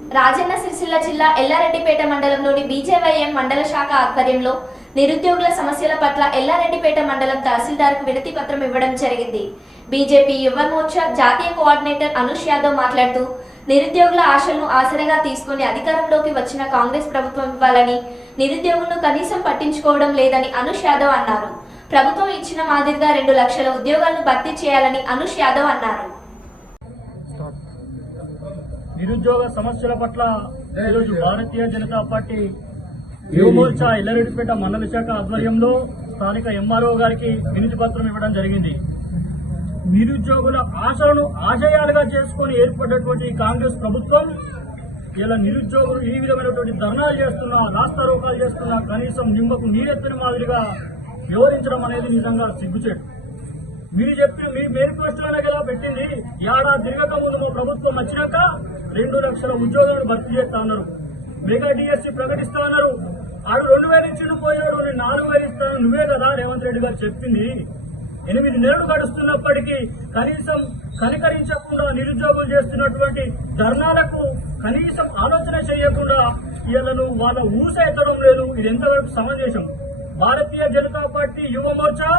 రాజన్న సిరిసిల్ల జిల్లా ఎల్లారెడ్డిపేట మండలంలోని బీజేవైఎం మండల శాఖ ఆధ్వర్యంలో నిరుద్యోగుల సమస్యల పట్ల ఎల్లారెడ్డిపేట మండలం తహసీల్దార్కు వినతి పత్రం ఇవ్వడం జరిగింది. బీజేపీ యువ మోర్చా జాతీయ కోఆర్డినేటర్ అనుష్ యాదవ్ మాట్లాడుతూ నిరుద్యోగుల ఆశలను ఆసరగా తీసుకుని అధికారంలోకి వచ్చిన కాంగ్రెస్ ప్రభుత్వం ఇవ్వాలని, నిరుద్యోగులను కనీసం పట్టించుకోవడం లేదని అనుష్ యాదవ్ అన్నారు. ప్రభుత్వం ఇచ్చిన మాదిరిగా 2 లక్షల ఉద్యోగాలను భర్తీ చేయాలని అనుష్ యాదవ్ అన్నారు. నిరుద్యోగ సమస్యల పట్ల ఈరోజు భారతీయ జనతా పార్టీ యువ మోర్చా ఎల్లారెడ్డిపేట మండల శాఖ ఆధ్వర్యంలో స్థానిక ఎంఆర్ఓ గారికి వినతి పత్రం ఇవ్వడం జరిగింది. నిరుద్యోగుల ఆశలను ఆశయాలుగా చేసుకుని ఏర్పడినటువంటి కాంగ్రెస్ ప్రభుత్వం ఇలా నిరుద్యోగులు ఈ విధమైనటువంటి ధర్నాలు చేస్తున్నా, రాస్తారోకాలు చేస్తున్నా కనీసం నిమ్మకు నీరెత్తిన మాదిరిగా వివరించడం అనేది నిజంగా సిగ్గుచేటు. మీరు చెప్పిన మీ మేనిఫెస్టోలోనే కదా పెట్టింది. ఏడాది తిరగక ముందు మా ప్రభుత్వం వచ్చినాక 2 లక్షల ఉద్యోగాలను భర్తీ చేస్తా అన్నారు. మెగా డిఎస్సీ ప్రకటిస్తా అన్నారు. ఆడు 2000 ఇచ్చిండు పోయాడు, 4000 ఇస్తాను నువ్వే కదా రేవంత్ రెడ్డి గారు చెప్పింది. 8 నెలలు గడుస్తున్నప్పటికీ కనీసం కనికరించకుండా నిరుద్యోగులు చేస్తున్నటువంటి ధర్నాలకు కనీసం ఆలోచన చేయకుండా వీళ్ళను వాళ్ళ ఊస ఎత్తడం లేదు. ఇది ఎంతవరకు సమంజసం? భారతీయ జనతా పార్టీ యువ మోర్చా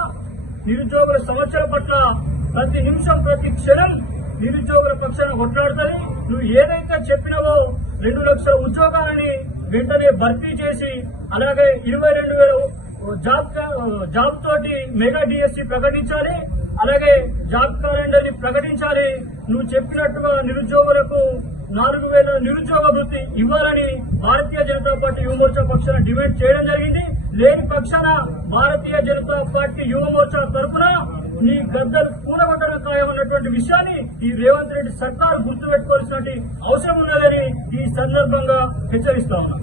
నిరుద్యోగుల సమస్యల పట్ల ప్రతి నిమిషం ప్రతి క్షణం నిరుద్యోగుల పక్షాన కొట్లాడుతుంది. నువ్వు ఏదైతే చెప్పినావో 2 లక్షల ఉద్యోగాలని వెంటనే భర్తీ చేసి అలాగే 22,000 జాబ్ తోటి మెగా డిఎస్సీ ప్రకటించాలి. అలాగే జాబ్ క్యాలెండర్ ని ప్రకటించాలి. నువ్వు చెప్పినట్టుగా నిరుద్యోగులకు 4,000 నిరుద్యోగ వృత్తి ఇవ్వాలని భారతీయ జనతా పార్టీ యువ మోర్చా పక్షాన డిమాండ్ చేయడం జరిగింది. లేని పక్షాన భారతీయ జనతా పార్టీ యువ మోర్చా తరఫున నీ గద్దలు కూలగొట్టడం ఖాయమన్నటువంటి విషయాన్ని ఈ రేవంత్ రెడ్డి సర్కార్ గుర్తుపెట్టుకోవాల్సిన అవసరం ఉన్నదని ఈ సందర్భంగా హెచ్చరిస్తా ఉన్నాం.